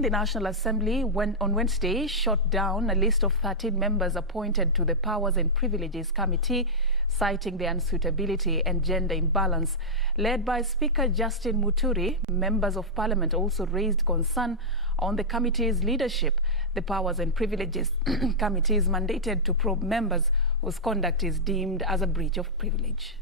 The National Assembly on Wednesday shot down a list of 13 members appointed to the Powers and Privileges Committee, citing the unsuitability and gender imbalance. Led by Speaker Justin Muturi, members of Parliament also raised concern on the committee's leadership. The Powers and Privileges Committee is mandated to probe members whose conduct is deemed as a breach of privilege.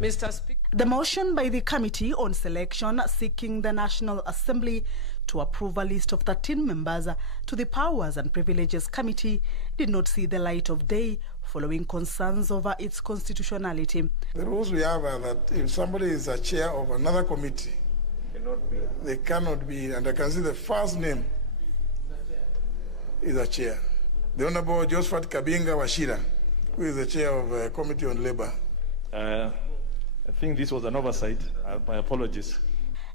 Mr. Speaker. The motion by the Committee on Selection seeking the National Assembly to approve a list of 13 members to the Powers and Privileges Committee did not see the light of day following concerns over its constitutionality. The rules we have are that if somebody is a chair of another committee, they cannot be, and I can see the first name is a chair. The Honorable Josephat Kabinga Wachira, who is the chair of the Committee on Labour. I think this was an oversight. My apologies.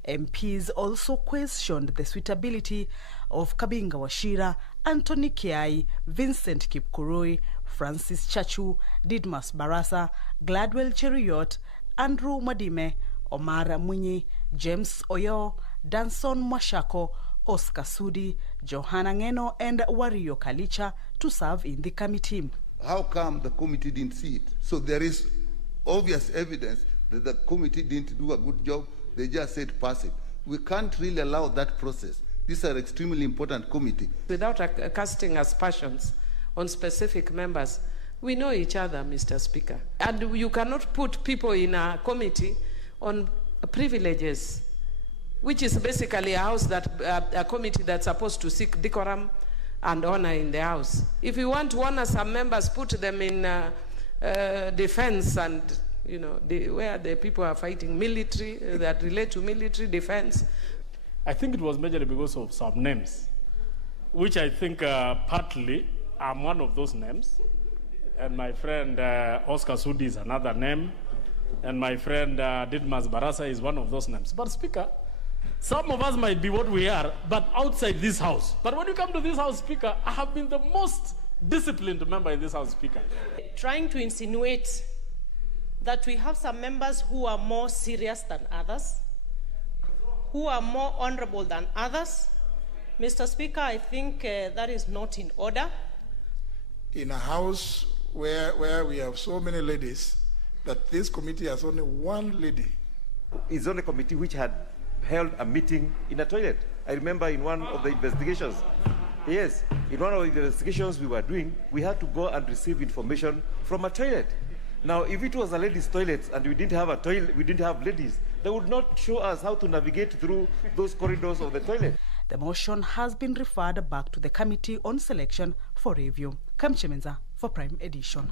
MPs also questioned the suitability of Kabinga Wachira, Anthony Kiai, Vincent Kipkurui, Francis Chachu, Didmas Barasa, Gladwell Cheruiyot, Andrew Madime, Omar Mwinyi, James Oyo, Danson Mwashako, Oscar Sudi, Johanna Ngeno, and Wario Kalicha to serve in the committee. How come the committee didn't see it? So there is obvious evidence that the committee didn't do a good job. They just said pass it. We can't really allow that process. These are extremely important committee. Without casting aspersions on specific members, we know each other, Mr. Speaker. And you cannot put people in a committee on privileges, which is basically a committee that's supposed to seek decorum and honor in the House. If you want to honor some members, put them in defense and where the people are fighting military, that relate to military defense. I think it was majorly because of some names, which I think partly I'm one of those names. And my friend Oscar Sudi is another name. And my friend Didmas Barasa is one of those names. But Speaker, some of us might be what we are, but outside this House. But when you come to this House, Speaker, I have been the most disciplined member in this House, Speaker. Trying to insinuate that we have some members who are more serious than others, who are more honorable than others. Mr. Speaker, I think that is not in order. In a House where we have so many ladies, that this committee has only one lady. It's only a committee which had held a meeting in a toilet. I remember in one of the investigations, yes, in one of the investigations we were doing, we had to go and receive information from a toilet. Now, if it was a ladies' toilet and we didn't have a toilet, we didn't have ladies, they would not show us how to navigate through those corridors of the toilet. The motion has been referred back to the Committee on Selection for review. Kamchemenza for Prime Edition.